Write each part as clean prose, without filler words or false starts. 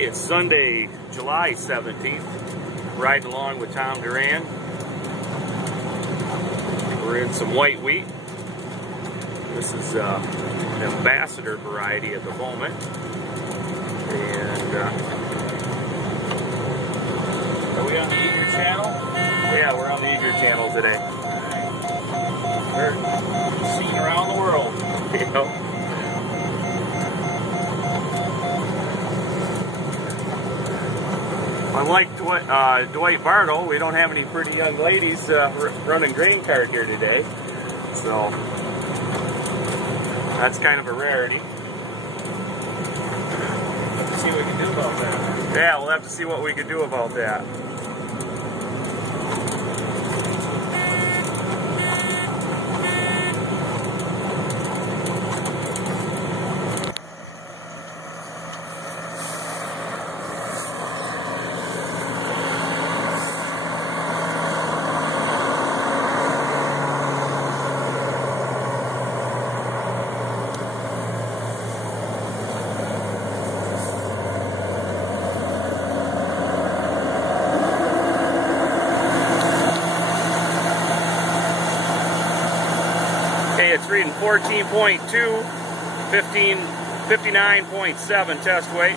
Okay, it's Sunday, July 17th. Riding along with Tom Durand. We're in some white wheat. This is an ambassador variety at the moment. And are we on the Eager channel? Yeah, we're on the Eager channel today. We're seen around the world. Yep. Unlike Dwight Bartle, we don't have any pretty young ladies running grain cart here today, so that's kind of a rarity. Let's see what we can do about that. Yeah, we'll have to see what we can do about that. Okay, it's reading 14.2, 59.7 test weight.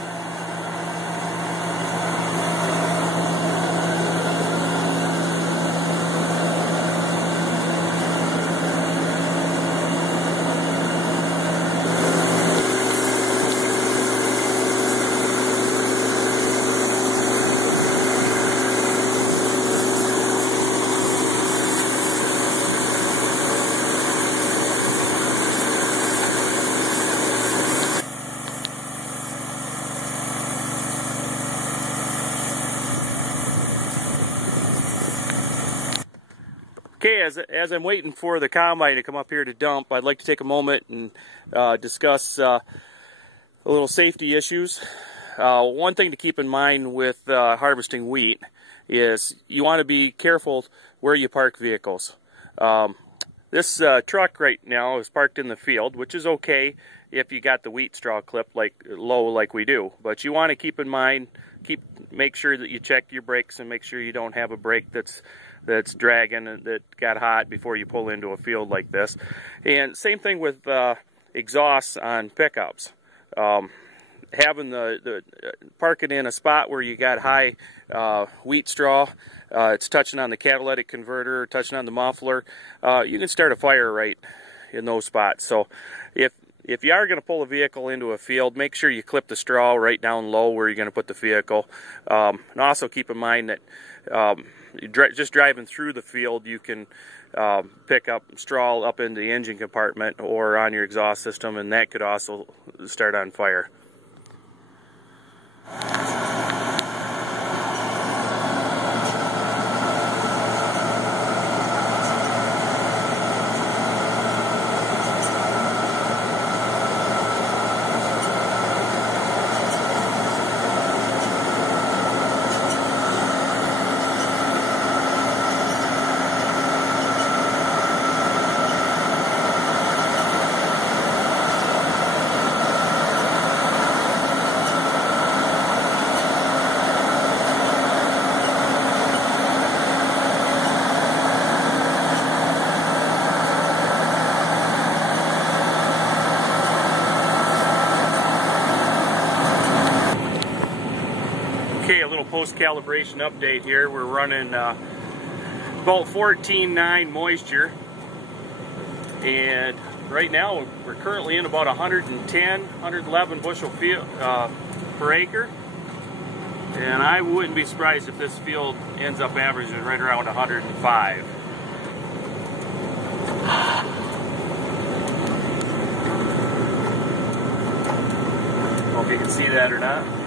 Okay, as I'm waiting for the combine to come up here to dump, I'd like to take a moment and discuss a little safety issues. One thing to keep in mind with harvesting wheat is you want to be careful where you park vehicles. This truck right now is parked in the field, which is okay if you got the wheat straw clipped low like we do. But you want to keep in mind, make sure that you check your brakes and make sure you don't have a brake that's dragging and that got hot before you pull into a field like this. And same thing with exhausts on pickups. Having the parking in a spot where you got high wheat straw, it's touching on the catalytic converter, touching on the muffler, you can start a fire right in those spots. So if you are going to pull a vehicle into a field, make sure you clip the straw right down low where you're going to put the vehicle. And also keep in mind that just driving through the field, you can pick up straw up in the engine compartment or on your exhaust system, and that could also start on fire. Okay, a little post-calibration update here. We're running about 14.9 moisture, and right now we're currently in about 111 bushel field, per acre, and I wouldn't be surprised if this field ends up averaging right around 105. I don't know if you can see that or not.